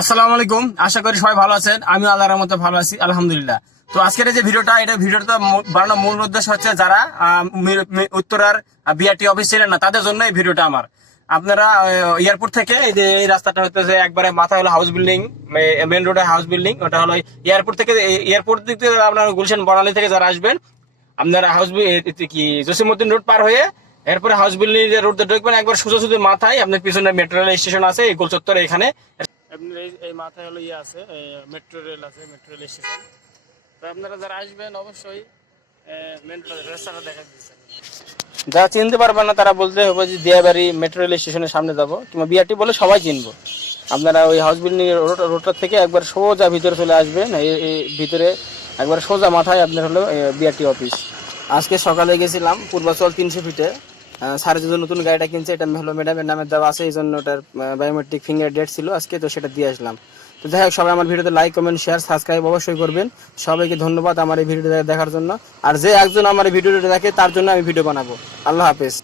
আসসালামু আলাইকুম। আশা করি সবাই ভালো আছেন। আমি আল্লাহর মতো ভালো আছি, আলহামদুলিল্লাহ। তো আজকের যে ভিডিওটা, এটা ভিডিওটা বানানোর মূল উদ্দেশ্য হচ্ছে যারা উত্তরার বিআরটি অফিস ছিলেন না, তাদের জন্য এই ভিডিওটা আমার। আপনারা এয়ারপোর্ট থেকে এই যে, এই রাস্তাটা হচ্ছে একবারে মাথায় হলো হাউস বিল্ডিং মেন রোডে হাউস বিল্ডিং ওটা হলো এয়ারপোর্ট থেকে এয়ারপোর্ট দিক থেকে আপনার গুলশান বনালী থেকে যারা আসবেন, আপনারা হাউস কি জসিমুদ্দিন রোড পার হয়ে এরপরে হাউস বিল্ডিং রোড ঢুকবেন, একবার সোজা সোজা মাথায়, আপনার পিছনে মেট্রো রেল স্টেশন আছে, এই গোল চত্বরে এখানে। আপনার এই মাথায় হলো ইয়ে আছে মেট্রো রেল আছে মেট্রো রেল স্টেশন তো আপনারা যারা আসবেন, অবশ্যই মেট্রো রাস্তাটা দেখা যারা চিনতে পারবেন না, তারা বলতে হবে যে দিয়াবাড়ি মেট্রো রেল স্টেশনের সামনে যাব, কিংবা বিআরটি বলে সবাই চিনবো। আপনারা ওই হাউস বিল্ডিং রোডটা থেকে একবার সোজা ভিতরে চলে আসবেন, এই ভিতরে একবার সোজা মাথায় আপনার হলো বিআরটি অফিস আজকে সকালে গেছিলাম, পূর্বাচল তিনশো ফিটে স্যারের জন্য নতুন গাড়িটা কিনছে, এটা হলো ম্যাডামের নামে দেওয়া আছে, এই জন্য ওটার বায়োমেট্রিক ফিঙ্গার ডেট ছিল আজকে, তো সেটা দিয়ে আসলাম। তো যাই হোক, সবাই আমার ভিডিওতে লাইক কমেন্ট শেয়ার সাবস্ক্রাইব অবশ্যই করবেন। সবাইকে ধন্যবাদ আমার এই ভিডিওটা দেখার জন্য। আর যে একজন আমার এই ভিডিওটা দেখে, তার জন্য আমি ভিডিও বানাবো। আল্লাহ হাফেজ।